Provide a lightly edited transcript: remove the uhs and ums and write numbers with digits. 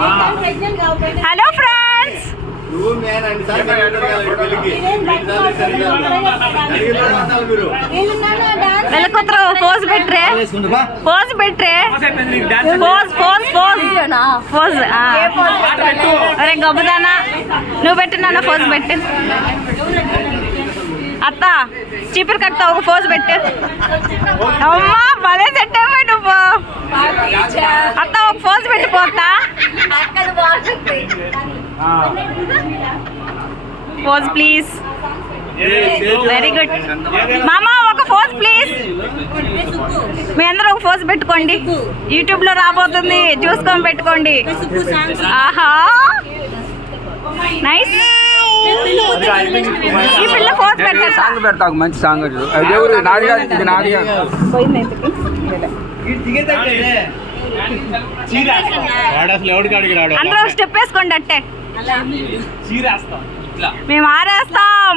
Hello friends, వెళ్ళకొత్తరు pose పెట్టరే, pose పెట్టరే, పోజ్ పోజ్ పోజ్ పోజ్. అరే గబ్బుదానా, నువ్వు పెట్టినా పోజ్ పెట్టు. అత్త చీపురు కట్ట ఒక పోజ్ పెట్టు. అమ్మా భలే సెట్ అవ్వా నువ్వు. అత్త ఒక పోజ్ పెట్టిపోతా. Pose please. వెరీ గుడ్ మామా, ఒక పోజ్ ప్లీజ్. మీ అందరూ ఒక పోజ్ పెట్టుకోండి, యూట్యూబ్ లో రాబోతుంది, చూసుకొని పెట్టుకోండి. ఆహా నైస్. ఈ పిల్ల పోజ్ పెట్టారు. సాంగ్ పెడతా, మంచి సాంగ్. అందరూ స్టెప్ వేసుకోండి అట్టే. మేము ఆరేస్తాం.